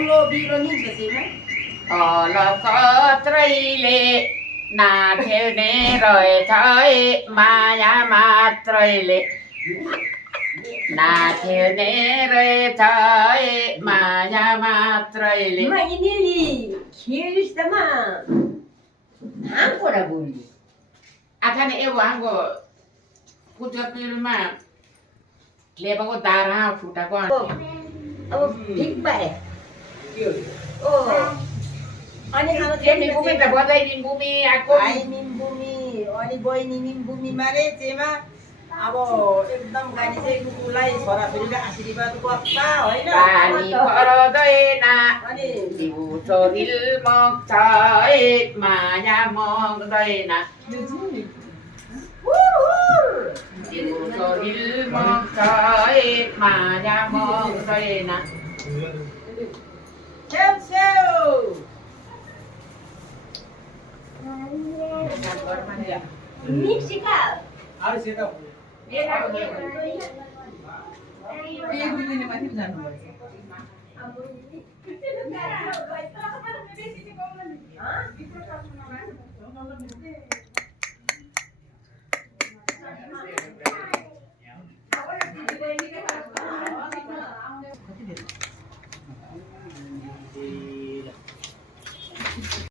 बङ्गलो बिग्रो नि त्यसैमा अलकत्रैले नाथेर्ने रहेछ माया मात्रैले नाथेर्ने रहेछ माया मात्रैले यिनीले खेलिस्तमा हाङकोडा बोली आखाने एवं हाङको कुचपिलमा लेबाको दारा फुटाको अब ठिक भए ओ अनि खाना भूमि त बजाइदिन् भूमि आएको भाइ निम्बुमी अनि बहिनी निम्बुमीमा रे चेमा अब एकदम गाडी चाहिँ कुकुरलाई छोराछोरीले आशीर्वाद गर्छ होइन पानी पर्दैन अनि दिउँसो हिलमग्छ माया मग्दैन दिउँसो हिलमग्छ माया मग्दैन छेउ छेउ मिक्सिका अरे सेटा अब एक दुई दिन माथि जानु पर्छ